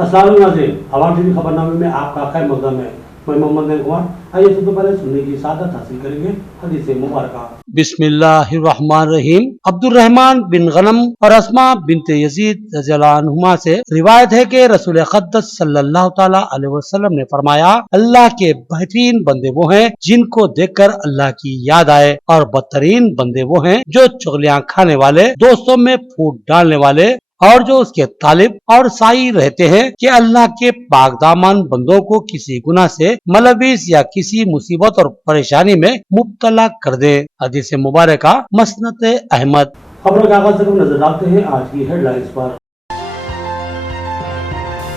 अस्सलाम वालेकुम नाज़रीन, अवाम टीवी खबरनामे में आपका खैर मक़दम है। मैं मोहम्मद कुमार। आइए सबसे पहले सुनने की सादत हासिल करेंगे हदीस मुबारका। बिस्मिल्लाहिर्रहमानिर्रहीम। अब्दुर्रहमान बिन गनम और अस्मा बिनते यजीद रज़ियल्लाहु अन्हुमा से रिवायत है कि रसूल अक़दस सल्लल्लाहु तआला अलैहि वसल्लम ने फरमाया, अल्लाह के बेहतरीन बंदे वो हैं जिनको देखकर अल्लाह की याद आए, और बदतरीन बंदे वो हैं जो चुगलियां खाने वाले, दोस्तों में फूट डालने वाले और जो उसके तालिब और साई रहते हैं कि अल्लाह के पाकदामन बंदों को किसी गुनाह से मलविस या किसी मुसीबत और परेशानी में मुब्तला कर दे। हदीस मुबारका मसनद अहमद। खबरों के आगाज से नजर डालते हैं आज की हेडलाइंस पर।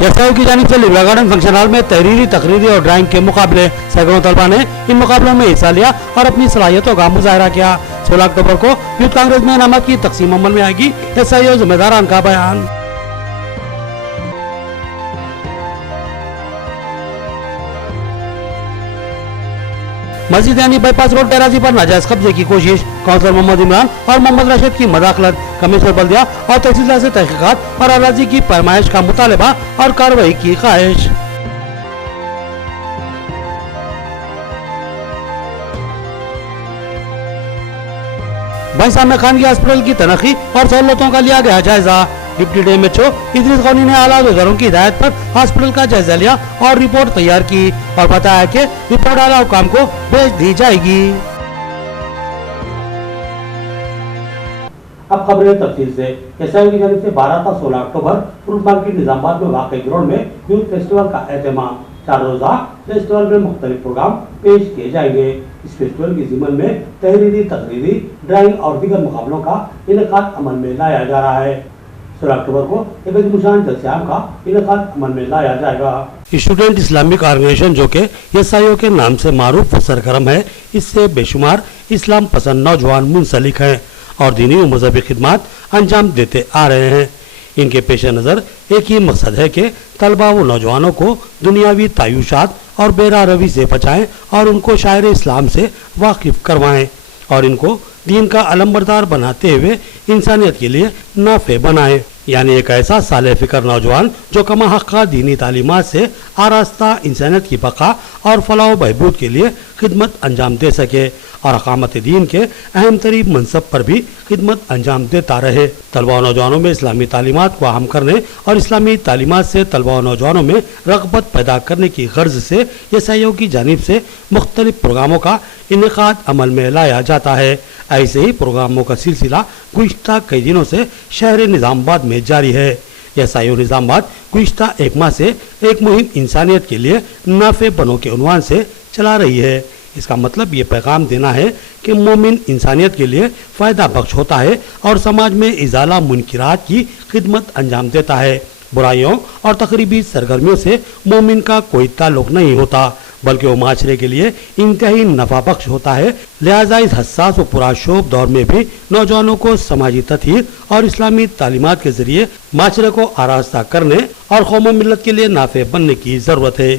एसआईओ की जानिब से लिब्रा गार्डन फंक्शन हॉल में तहरीरी, तकरीरी और ड्राइंग के मुकाबले, सैकड़ों तलबा ने इन मुकाबलों में हिस्सा लिया और अपनी सलाहियतों का मुजाहरा किया। 16 अक्टूबर को यूथ कांग्रेस में इनामत की तकसीम अमल में आएगी, एसआईओ जिम्मेदारान का बयान। मस्जिद यानी बाईपास रोड टेराजी पर नाजायज कब्जे की कोशिश, काउंसलर मोहम्मद इमरान और मोहम्मद रशीद की मदाखलत, कमिश्नर बल्दिया और तहसीलदार से तहकीकात और अराजी की पैमाइश का मुतालबा और कार्रवाई की ख्वाहिश। भाई साहब खान की हॉस्पिटल की तनख्ही और सहूलतों का लिया गया जायजा। डिप्टी डीएमएचओ इदरीस गौनी ने आला अफसरों की हिदायत पर हॉस्पिटल का जायजा लिया और रिपोर्ट तैयार की और बताया कि रिपोर्ट आला हुकाम को भेज दी जाएगी। अब खबरें तफसील से। एसआईओ की जानिब से 12 था 16 अक्टूबर फ्रूट मार्केट निजामाबाद में वाक़ई ग्राउंड में यूथ फेस्टिवल का एहतमाम। 4 रोजा फेस्टिवल में मुख्तलिफ प्रोग्राम पेश किए जाएंगे। इस फेस्टिवल की ज़िमन में तहरीरी, तकरीरी, ड्राइंग और दीगर मुकाबलों का इनेकाद अमल में लाया जा रहा है। 16 अक्टूबर को एक अज़ीमुशान जलसे-ए-आम का इनेकाद अमल में लाया जाएगा। स्टूडेंट इस्लामिक ऑर्गेनाइजेशन, जो कि एसआईओ के नाम से मारूफ व सरगर्म है, इससे बेशुमार इस्लाम पसंद नौजवान मुंसलिक हैं और दीनी व मजहबी खिदमात अंजाम देते आ रहे हैं। इनके पेश नज़र एक ही मकसद है कि तलबा व नौजवानों को दुनियावी तायुशात और बेरा रवी से बचाएं और उनको शायर इस्लाम से वाकिफ करवाएं और इनको दीन का अलमबरदार बनाते हुए इंसानियत के लिए नाफे बनाएं। यानी एक ऐसा साले फिक्र नौजवान जो कमा हक़ दीनी तालीमात से आरास्ता इंसानियत की बका और फलाह बहबूद के लिए खिदमत अंजाम दे सके और अकामत दीन के अहम तरीन मनसब पर भी खिदमत अंजाम देता रहे। तलबा और नौजवानों में इस्लामी तालीमात को अहम करने और इस्लामी तालीमात से तलबा और नौजवानों में रग़बत पैदा करने की गर्ज से एसआईओ की जानिब से मुख्तलिफ प्रोग्रामों का इनेकाद अमल में लाया जाता है। ऐसे ही प्रोग्रामों का सिलसिला गुज़िश्ता कई दिनों से शहर निज़ामाबाद में जारी है। एसआईओ निज़ामाबाद गुज़िश्ता एक माह से एक मुहिम इंसानियत के लिए नाफे बनो के उन्वान से चला रही है। इसका मतलब ये पैगाम देना है कि मोमिन इंसानियत के लिए फ़ायदा बख्श होता है और समाज में इज़ाला मुनकिरात की खिदमत अंजाम देता है। बुराइयों और तकरीबी सरगर्मियों से मोमिन का कोई ताल्लुक नहीं होता, बल्कि वो माशरे के लिए इंतहाई नफा बख्श होता है। लिहाजा इस हसास व पुराशोभ दौर में भी नौजवानों को समाजी तथहीर और इस्लामी तालीमात के जरिए माशरे को आरास्ता करने और कौम मिलत के लिए नाफे बनने की ज़रूरत है।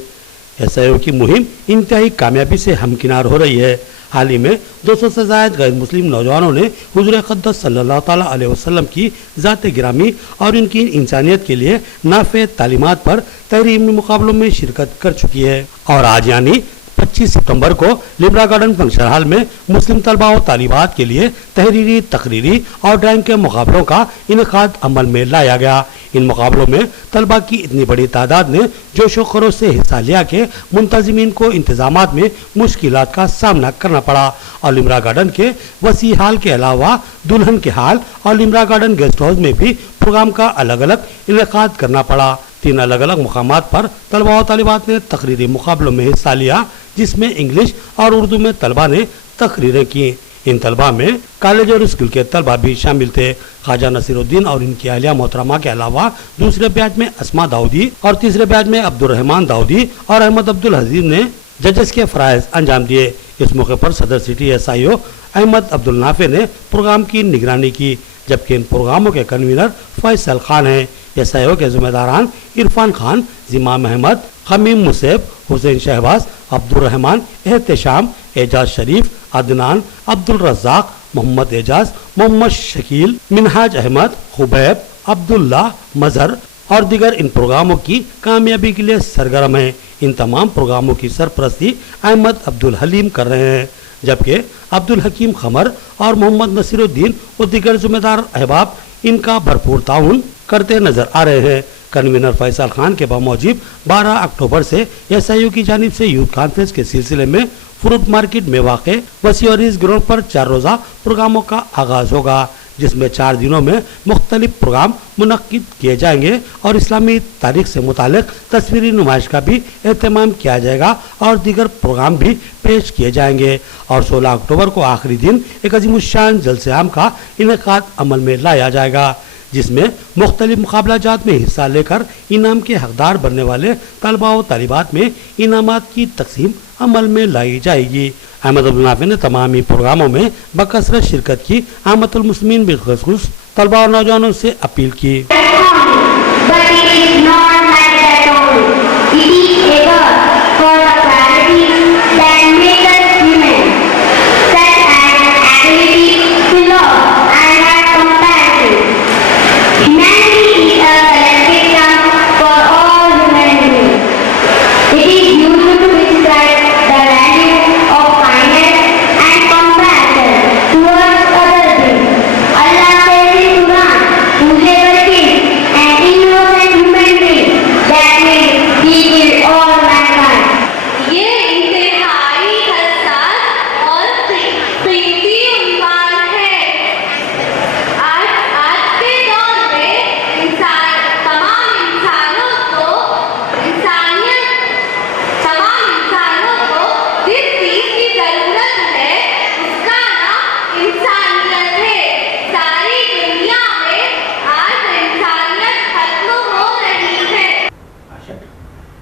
एसआईओ की मुहिम इंतहाई कामयाबी से हमकिनार हो रही है। हाल ही में 200 से ज़ायद गैर मुस्लिम नौजवानों ने हुज़ूर अक़दस सल्लल्लाहु तआला अलैहि वसल्लम की ज़ात गिरामी और इनकी इंसानियत के लिए नाफे तालीमात पर तहरीरी मुकाबलों में शिरकत कर चुकी है और आज यानी 25 सितंबर को लिब्रा गार्डन फंक्शन हॉल में मुस्लिम तलबा व तालिबात के लिए तहरीरी, तकरीरी और ड्राइंग के मुकाबलों का इनेकाद अमल में लाया गया। इन मुकाबलों में तलबा की इतनी बड़ी तादाद ने जोश व खरोश से हिस्सा लिया कि मुंतज़िमीन को इंतजामात में मुश्किलात का सामना करना पड़ा और लिब्रा गार्डन के वसी हाल के अलावा दुल्हन के हाल और लिब्रा गार्डन गेस्ट हाउस में भी प्रोग्राम का अलग अलग इनेकाद करना पड़ा। 3 अलग अलग मुकामात पर तलबा व तालिबात ने तकरीरी मुकाबलों में हिस्सा लिया, जिसमें इंग्लिश और उर्दू में तलबा ने तकरीरें की। इन तलबा में कॉलेज और स्कूल के तलबा भी शामिल थे। ख्वाजा नसीरुद्दीन और इनकी अहलिया मोहतरमा के अलावा दूसरे बैच में अस्मा दाऊदी और तीसरे बैच में अब्दुर्रहमान दाऊदी और अहमद अब्दुल हजीज ने जजेस के फ़राइज़ अंजाम दिए। इस मौके पर सदर सिटी एसआईओ अहमद अब्दुल नाफे ने प्रोग्राम की निगरानी की, जबकि इन प्रोग्रामों के कन्वीनर फैसल खान हैं। एसआईओ के ज़िम्मेदारान इरफान खान, जिमाम अहमद, खमीम मुसेब, हुसैन शहबाज, अब्दुर्रहमान, एहतशाम, एजाज शरीफ, अदनान, अब्दुल रज़ाक, मोहम्मद एजाज, मोहम्मद शकील, मिनहाज अहमद, खुबैब, अब्दुल्ला, मजहर, और दिगर इन प्रोग्रामों की कामयाबी के लिए सरगर्म हैं। इन तमाम प्रोग्रामों की सरपरस्ती अहमद अब्दुल हलीम कर रहे हैं, जबकि अब्दुल हकीम खमर और मोहम्मद नसीरुद्दीन और दिगर जिम्मेदार अहबाब इनका भरपूर ताउन करते नजर आ रहे हैं। कन्वीनर फैसल खान के बामौजिब 12 अक्टूबर से एसआईयू की जानिब से यूथ कॉन्फ्रेंस के सिलसिले में फ्रूट मार्केट में वाक़े वसीऔरीज ग्राउंड पर 4 रोज़ा प्रोग्रामों का आगाज होगा, जिसमें 4 दिनों में मुख्तलिफ प्रोग्राम मुनक्किद किए जाएंगे और इस्लामी तारीख से मुतालिक तस्वीरी नुमाइश का भी एहतमाम किया जाएगा और दीगर प्रोग्राम भी पेश किए जाएंगे। और 16 अक्टूबर को आखिरी दिन एक अजीमुशान जलसे आम का इनेकाद अमल में लाया जाएगा, जिसमें मुख्तलिफ मुकाबला जात में हिस्सा लेकर इनाम के हकदार बनने वाले तलबा व तालिबात में इनामात की तकसीम अमल में लाई जाएगी। अहमद अब्दुल नाफी ने तमाम ही प्रोग्रामों में बकसरत शिरकत की अहमदुल मुस्लिमीन बिलखुसूस तलबा और नौजवानों से अपील की।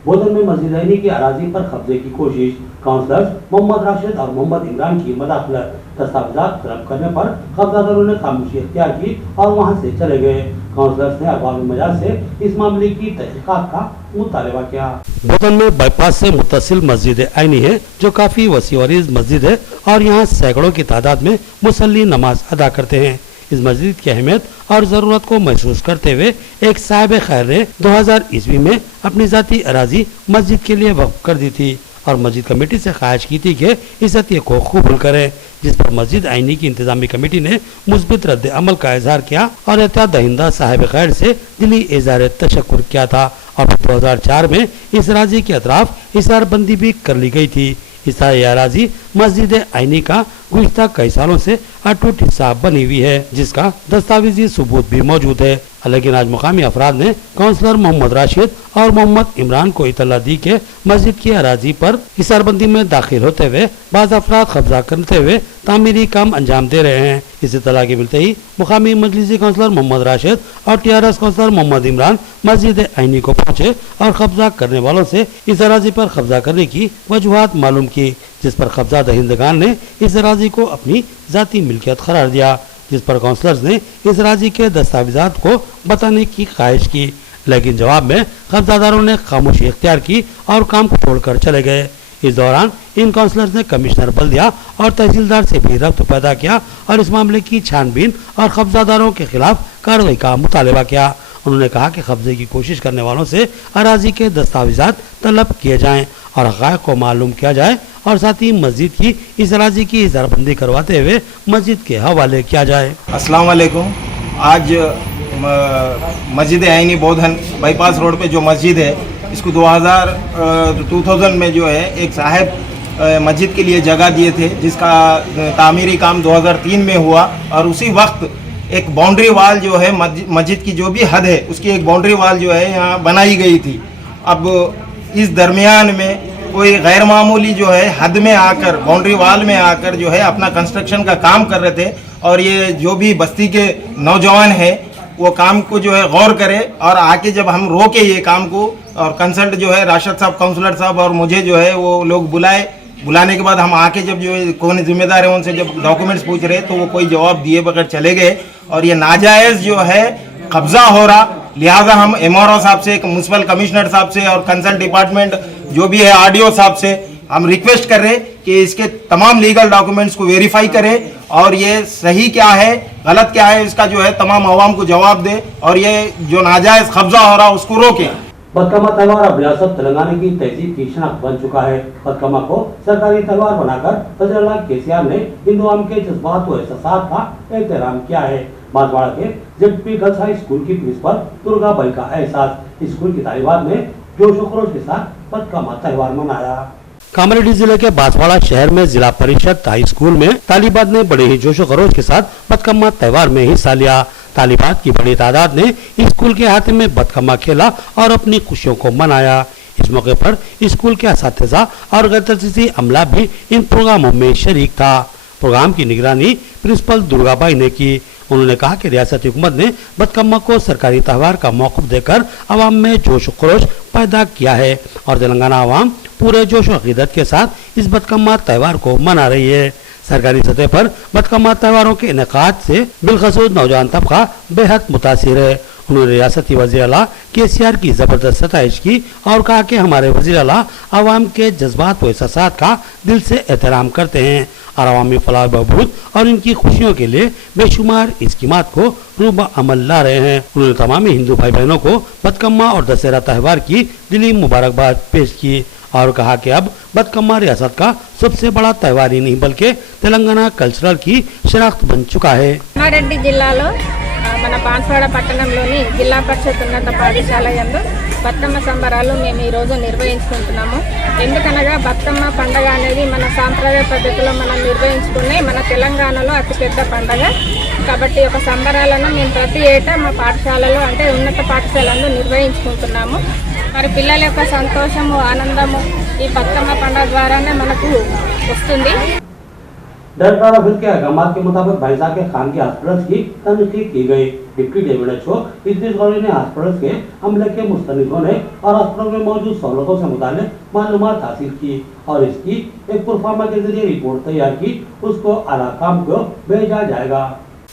बोधन में मस्जिद ऐनी की अराजी पर कब्जे की कोशिश, काउंसलर्स मोहम्मद राशिद और मोहम्मद इमरान की मदाखलत, दस्तावेजात तलब करने पर कब्जादारों ने खामोशी इख्तियार की और वहां से चले गए। काउंसलर्स ने अवामी मजाज से इस मामले की तहकीकात का मुतालबा किया। बोधन में बाईपास से मुत्तसिल मस्जिद ऐनी है, जो काफी वसीऔरीज मस्जिद है और यहाँ सैकड़ों की तादाद में मुसल्ली नमाज अदा करते हैं। इस मस्जिद की अहमियत और ज़रूरत को महसूस करते हुए एक साहिब खैर ने 2000 ईस्वी में अपनी ज़ाती अराजी मस्जिद के लिए वक्फ कर दी थी और मस्जिद कमेटी से ख्वाहिश की थी कि इस अतिया को कबूल करें, जिस पर मस्जिद ऐनी की इंतजामी कमेटी ने मुस्बित रद्द अमल का इजहार किया और एहतियात दहिंदा साहिब खैर से दिली इज़हार तशक्कुर किया था। और 2004 में इस राजी के अतराफ इसार बंदी भी कर ली गई थी। इस अराजी मस्जिद ऐनी का गुज़िश्ता कई सालों से अटूट हिस्सा बनी हुई है, जिसका दस्तावेजी सबूत भी मौजूद है। लेकिन आज मुकामी अफराद ने काउंसलर मोहम्मद राशिद और मोहम्मद इमरान को इतला दी कि मस्जिद की अराजी पर हिसारबंदी में दाखिल होते हुए बाज़ अफराद कब्जा करते हुए तामीरी काम अंजाम दे रहे हैं। इस इतला के मिलते ही मुकामी मजलिसी काउंसलर मोहम्मद राशिद और टीआरएस काउंसलर मोहम्मद इमरान मस्जिद ऐनी को पहुंचे और कब्जा करने वालों से इस अराजी पर कब्जा करने की वजूहात मालूम की, जिस पर कब्जा दहिंदगान ने इस अराजी को अपनी जाती मिल्कियत करार दिया, जिस पर काउंसलर्स ने इस राजी के दस्तावेजात को बताने की ख्वाहिश की, लेकिन जवाब में कब्जादारों ने खामोशी इख्तियार की और काम को छोड़कर चले गए। इस दौरान इन काउंसलर्स ने कमिश्नर बल्दिया और तहसीलदार से भी रब्त पैदा किया और इस मामले की छानबीन और कब्जादारों के खिलाफ कार्रवाई का मुतालबा किया। उन्होंने कहा कि कब्जे की कोशिश करने वालों से अराजी के दस्तावेजात तलब किए जाएं और हक़ाइक़ को मालूम किया जाए और साथ ही मस्जिद की इस अराजी की इजाराबंदी करवाते हुए मस्जिद के हवाले किया जाए। अस्सलाम वालेकुम। आज मस्जिद ऐनी बोधन बाईपास रोड पे जो मस्जिद है, इसको 2000 में जो है एक साहब मस्जिद के लिए जगह दिए थे, जिसका तामीरी काम 2003 में हुआ और उसी वक्त एक बाउंड्री वाल जो है मस्जिद की जो भी हद है उसकी एक बाउंड्री वाल जो है यहाँ बनाई गई थी। अब इस दरमियान में कोई गैर मामूली जो है हद में आकर बाउंड्री वाल में आकर जो है अपना कंस्ट्रक्शन का काम कर रहे थे और ये जो भी बस्ती के नौजवान हैं वो काम को जो है गौर करे और आके जब हम रोके ये काम को और कंसल्ट जो है राशिद साहब काउंसलर साहब और मुझे जो है वो लोग बुलाने के बाद हम आके जब जो कौन जिम्मेदार है उनसे जब डॉक्यूमेंट्स पूछ रहे तो वो कोई जवाब दिए बगैर चले गए और ये नाजायज़ जो है कब्जा हो रहा। लिहाजा हम एमआरओ साहब से, म्युनिसिपल कमिश्नर साहब से और कंसल्ट डिपार्टमेंट जो भी है आरडीओ साहब से हम रिक्वेस्ट कर रहे कि इसके तमाम लीगल डॉक्यूमेंट्स को वेरीफाई करे और ये सही क्या है गलत क्या है इसका जो है तमाम आवाम को जवाब दे और ये जो नाजायज कब्जा हो रहा है उसको रोके। बदकमा त्यौहार अब रियासत तेलंगाना की तहजीब की शनाख्त बन चुका है। बदकमा को सरकारी त्यौहार बनाकर वज़ीर-ए-आला केसीआर ने हिंदू आवाम के जज्बात व एहसासात का एहतराम किया है। बांसवाड़ा के जेडपी गर्ल्स हाई स्कूल की प्रिंसिपल दुर्गा बाई का एहसास, स्कूल की तालिबात ने जोश व खरोश के साथ बदकमा त्यौहार मनाया। कामारेड्डी जिले के बांसवाड़ा शहर में जिला परिषद हाई स्कूल में तालिबात ने बड़े ही जोश खरोश के साथ बदकमा त्यौहार में हिस्सा लिया। तालिबात की बड़ी तादाद ने स्कूल के अहाते में बदकमा खेला और अपनी खुशियों को मनाया। इस मौके पर स्कूल के असातिज़ा और गैर तहसीली अमला भी इन प्रोग्रामों में शरीक था। प्रोग्राम की निगरानी प्रिंसिपल दुर्गाबाई ने की। उन्होंने कहा कि रियासती हुकूमत ने बदकमा को सरकारी त्यौहार का मौक़िफ़ देकर आवाम में जोश खरोश पैदा किया है और तेलंगाना आवाम पूरे जोश अक़ीदत के साथ इस बदकमा त्यौहार को मना रही है। सरकारी सतह पर बदकमा त्यौहारों के इनेकाद से बिलखसूस नौजवान तबका बेहद मुतासिर है। उन्होंने रियासती वज़ीर-ए-आला केसीआर की ज़बरदस्त सताइश की और कहा कि हमारे वज़ीर-ए-आला आवाम के जज्बात व एहसासात का दिल से एहतराम करते हैं और अवामी फलाह बहबूद और इनकी खुशियों के लिए बेशुमार इस्कीमात को रूब अमल ला रहे हैं। उन्होंने तमाम हिंदू भाई बहनों को बदकमा और दशहरा त्यौहार की दिली मुबारकबाद पेश की और कहा कि अब बदकमा रियासत का सबसे बड़ा त्यौहार ही नहीं बल्कि तेलंगाना कल्चरल की शनाख्त बन चुका है। కామారెడ్డి జిల్లాలో మన బాన్స్వాడ పట్టణంలోని జిల్లా పరిషత్ ఉన్నత పాఠశాల యందు బతుకమ్మ సంబరాలు మేము ఈ రోజు నిర్వహించుకుంటున్నాము. ఎందుకనగా బతుకమ్మ పండగ అనేది మన సాంప్రదాయ పద్ధతిలో మనం నిర్వహించుకునే మన తెలంగాణలో అతిపెద్ద పండగ. కాబట్టి ఒక సంబరాలను మేము ప్రతి ఏటా మా పాఠశాలలో అంటే ఉన్నత పాఠశాలలో నిర్వహించుకుంటున్నాము. మరి పిల్లల యొక్క సంతోషము ఆనందము ఈ బతుకమ్మ పండుగ ద్వారానే మనకు వస్తుంది. डायरेक्टर ऑफ हेल्थ के अहकाम के मुताबिक भैंसा के खान की हॉस्पिटल की तनकीद की गई। डिप्टी डेविड इद्रिस गौरी ने हॉस्पिटल के अमले के मुस्तनिकों ने और हॉस्पिटल में मौजूद सहूलतों से मुताल्लिक मालूमात हासिल की और इसकी एक प्रोफार्मा के जरिए रिपोर्ट तैयार की, उसको आला काम को भेजा जाएगा।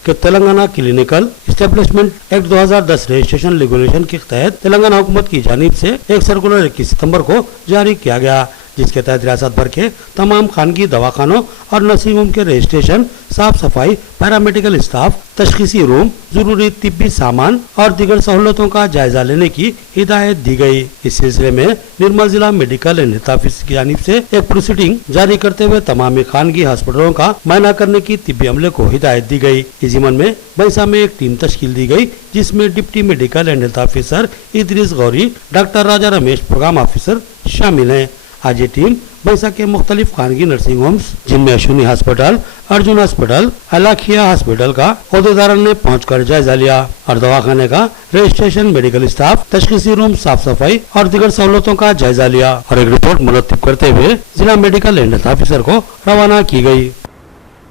कि Telangana clinical establishment act 2010 registration regulation के तहत तेलंगाना हुकूमत की जानिब से एक सर्कुलर 21 सितंबर को जारी किया गया, जिसके तहत रियासत भर के तमाम खानगी दवाखानों और नर्सिंग होम के रजिस्ट्रेशन, साफ सफाई, पैरामेडिकल स्टाफ, तशखीसी रूम, जरूरी तिब्बी सामान और दीगर सहूलतों का जायजा लेने की हिदायत दी गई। इस सिलसिले में निर्मल जिला मेडिकल एंड हेल्थ ऑफिस की जानिब से एक प्रोसीडिंग जारी करते हुए तमाम खानगी हॉस्पिटलों का मुआयना करने की तिब्बी अमले को हिदायत दी गई। इस ज़िम्मन में बैंसा में एक टीम तश्कील दी गई, जिसमें deputy medical and health officer Idris Ghauri, doctor Raja Ramesh programme officer शामिल हैं। आज ये टीम बैंसा के मुख्तलिफ खानगी नर्सिंग होम्स जिनमें Ashwini hospital, Arjun hospital, Alakhiya hospital का अहदेदारों ने पहुंचकर जायजा लिया और दवाखाने का रजिस्ट्रेशन, मेडिकल स्टाफ, तशखीसी रूम, साफ सफाई और दीगर सहूलतों का जायजा लिया और एक रिपोर्ट मुरतब करते हुए जिला मेडिकल एंड हेल्थ ऑफिसर को रवाना की गई।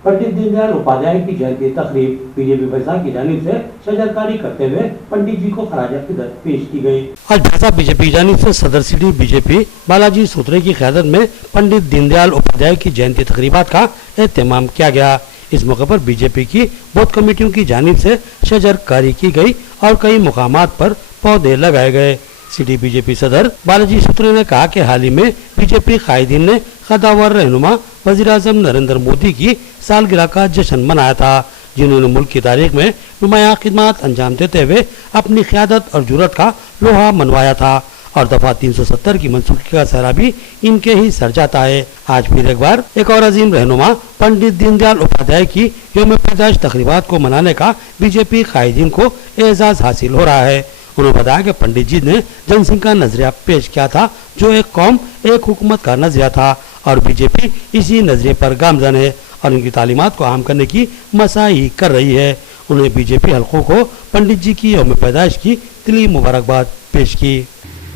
पंडित दीनदयाल उपाध्याय की जयंती तकरीब बीजेपी बैंसा की जानिब से शजरकारी करते हुए पंडित जी को खराज अकीदत पेश की गई। आज बैंसा बीजेपी की जानिब से सदर सिटी बीजेपी बालाजी सूत्रे की क़यादत में पंडित दीनदयाल उपाध्याय की जयंती तकरीबात का एहतमाम किया गया। इस मौके पर बीजेपी की बूथ कमेटियों की जानिब से शजरकारी की गई और कई मुकामात पर पौधे लगाए गए। सिटी बीजेपी सदर बालाजी सूत्रे ने कहा कि हाल ही में बीजेपी कायदीन ने कदावर रहनुमा वज़ीर-ए-आज़म नरेंद्र मोदी की सालगिरह का जश्न मनाया था, जिन्होंने मुल्क की तारीख में नुमायां खिदमत अंजाम देते हुए अपनी क़यादत और जुर्रत का लोहा मनवाया था और दफा 370 की मंसूखी का सहरा भी इनके ही सर जाता है। आज फिर एक बार एक और अजीम रहनुमा पंडित दीनदयाल उपाध्याय की यौम पैदाइश तकरीबात को मनाने का बीजेपी कायदीन को एजाज हासिल हो रहा है। उन्होंने बताया कि पंडित जी ने जनसिंह का नजरिया पेश किया था, जो एक कौम एक हुकूमत का नजरिया था और बीजेपी इसी नजरिए पर गामजन है और इनकी तालीमात को आम करने की मसाही कर रही है। उन्होंने बीजेपी हल्कों को पंडित जी की यौम पैदाइश की दिली मुबारकबाद पेश की।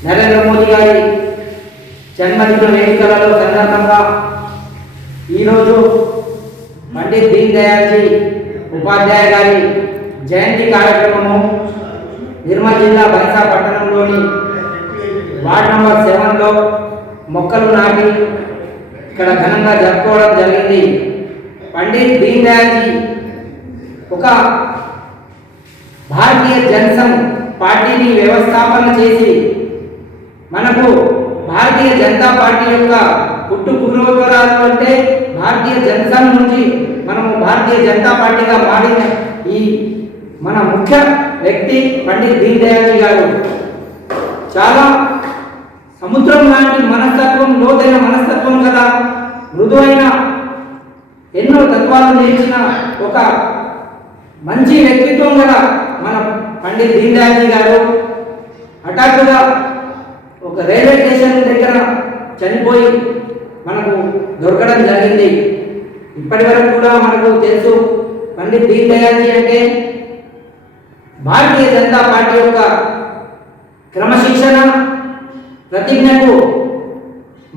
నరేంద్ర మోదీ గారి జన్మదిన వేడుకలలో సందర్భంగా ఈరోజు పండిత్ దీన్ దయాల్ జీ ఉపాధ్యాయ గారి జయంతి కార్యక్రమము నిర్మల్ జిల్లా బైంసా పట్టణంలోని వార్డ్ నంబర్ 7లో మొక్కలు నాటి ఇక్కడ ఘనంగా జరుపుకోవడం జరిగింది. పండిత్ దీన్ దయాల్ జీ ఒక భారతీయ జనసంఘ్ పార్టీని వ్యవస్థాపన చేసి మనకు భారతీయ జనతా పార్టీ యొక్క పుట్టు పూర్వోత్తరాలు అంటే భారతీయ జనసంఘ్ నుంచి మనము భారతీయ జనతా పార్టీగా మారిన ఈ మన ముఖ్య వ్యక్తి పండిత్ దీన్ దయాళ్ గారు చాలా సముద్రం లాంటి మనస్తత్వం, లోతైన మనస్తత్వం కదా, మృదువైన ఎన్నో తత్వాలు నేర్చిన ఒక మంచి వ్యక్తిత్వం గల మన పండిత్ దీన్ దయాళ్ గారు హఠాత్తుగా ఒక రైల్వే స్టేషన్ దగ్గర చనిపోయి మనకు దొరకడం జరిగింది. ఇప్పటి వరకు కూడా మనకు తెలుసు పండిత్ దీన్ దయాళ్ అంటే భారతీయ జనతా పార్టీ యొక్క క్రమశిక్షణ ప్రతిజ్ఞకు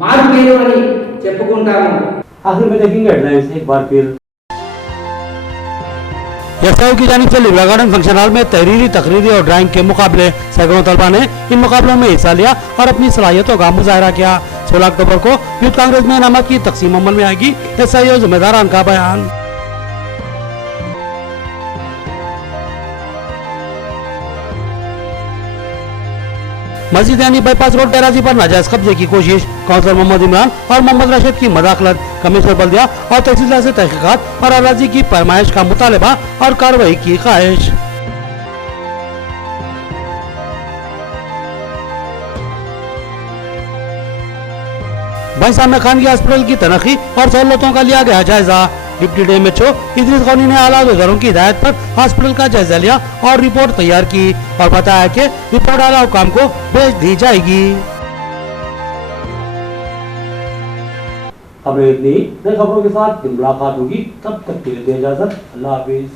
మారుపేరు అని చెప్పుకుంటాము. आखिर में देखेंगे हेडलाइंस एक बार फिर। एसआईओ की जानिब से लिब्रा गार्डन फंक्शन हॉल में तहरीरी, तकरीरी और ड्राइंग के मुकाबले सैकड़ों तलबा ने इन मुकाबलों में हिस्सा लिया और अपनी सलाहियतों का मुजाहरा किया। 16 अक्टूबर को यूथ कांग्रेस में इनामत की तकसीम अमल में आएगी, एसआईओ जिम्मेदारान का बयान। मस्जिद यानी बाईपास रोड टेराजी पर नाजायज कब्जे की कोशिश, काउंसलर मोहम्मद इमरान और मोहम्मद रशीद की मदाखलत, कमिश्नर बल्दिया और तहसीलदार से तहकीकात और अराजी की पैमाइश का मुतालबा और कार्रवाई की ख्वाहिश। भाई सामने खान की हॉस्पिटल की तनख्ही और सहूलतों का लिया गया जायजा। डिप्टी डीएमएचओ इदरीस गौनी ने आला अफसरों की हिदायत पर हॉस्पिटल का जायजा लिया और रिपोर्ट तैयार की और बताया कि रिपोर्ट आला हुकाम को भेज दी जाएगी। खबरें इतनी, नई खबरों के साथ फिर मुलाकात होगी, तब तक के लिए इजाजत, अल्लाह हाफिज।